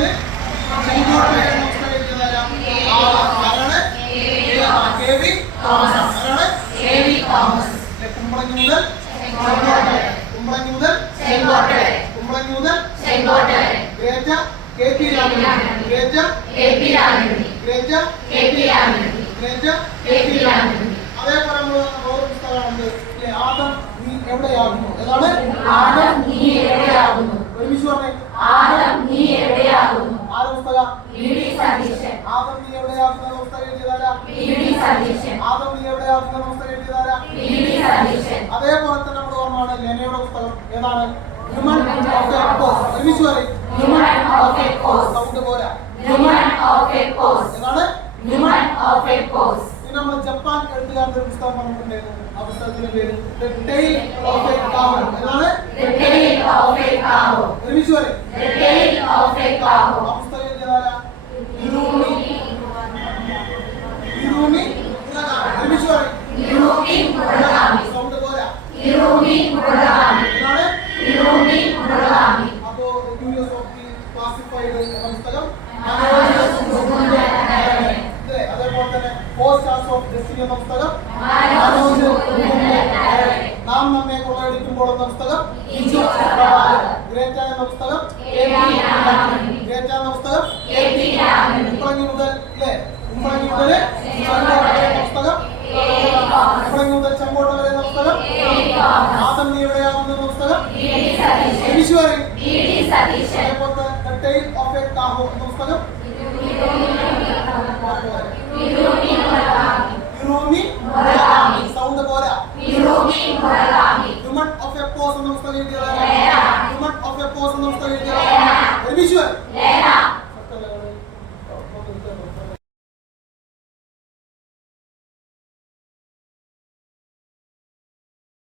മുതൽ ചെങ്കോട്ട വരെ എന്ന പുസ്തകം എഴുതിയതാരാണ്? കെ.വി. തോമസ്. കുമ്പളങ്ങി മുതൽ കുമ്പളങ്ങി മുതൽ ഗ്രേറ്റ കെ.പി. രാമൻ. അതേപോലെ നമ്മൾ വേറെ പുസ്തകമാണ് ആദം നീ എവിടെയാകുന്നു. ഏതാണ്? ആദം നീ എവിടെയാകുന്നു. ഒരുമിച്ച് പറഞ്ഞേ. ആദം നീ എവിടെയാകുന്നു. ആദ്യ പുസ്തകം വി.ഡി. സതീശൻ. ആദം നീ എവിടെയാകുന്ന പുസ്തകം എഴുതിയതാരാ? വി.ഡി. സതീശൻ. ആദം നീ എവിടെയാകുന്ന പുസ്തകം എഴുതിയതാരാ? വി.ഡി. സതീശൻ. അതേപോലെ തന്നെ നമ്മൾ ഓർമ്മയാണ് ലെനയുടെ പുസ്തകം. ഏതാണ്? Human of a cause. ഒരുമിച്ച് പറയും. Human of a cause. Sound പോരാ. Human of a cause. ഏതാണ്? Human of a cause. പിന്നെ നമ്മൾ ജപ്പാൻ എഴുത്തുകാരുടെ ഒരു പുസ്തകം പറഞ്ഞിട്ടുണ്ടായിരുന്നു. ആ പുസ്തകത്തിന്റെ പേര് ദ ടെയിൽ ഓഫ് എ കാവോ. ഏതാണ്? The Tale of a Cow. ഒരുമിച്ച് പറയും. The Tale of a Cow. ആ പുസ്തകം എഴുതിയതാരാ? ഹിറൂമി മുറകാമി. ഒരുമിച്ച് പറയും. Hiroomi Murakami. സൗണ്ട് പോരാ. Hiroomi Murakami. ഏതാണ്? Hiroomi Murakami. അപ്പോ ക്യൂരിയസ് ഓഫ് ദി ക്ലാസിഫൈഡ് എന്ന പുസ്തകം. അതേപോലെ തന്നെ ഫോർ സ്റ്റാർസ് ഓഫ് ഡെസ്റ്റിനി എന്ന പുസ്തകം. നാം നമ്മെ കൊള്ളയടിക്കുമ്പോൾ എന്ന പുസ്തകം. ഗ്രേറ്റ എന്ന പുസ്തകം. കുമ്പളങ്ങി മുതൽ ചെങ്കോട്ട വരെ എന്ന പുസ്തകം. ആദം നീ എവിടെയാകുന്ന പുസ്തകം. അതേപോലത്തെ ദ ടെയിൽ ഓഫ് എ കാവോ എന്ന പുസ്തകം. സൗണ്ട് പോരാ. ഹ്യൂമൻ ഓഫ് എ പോസ് എന്ന പുസ്തകം എഴുതിയതാണ്.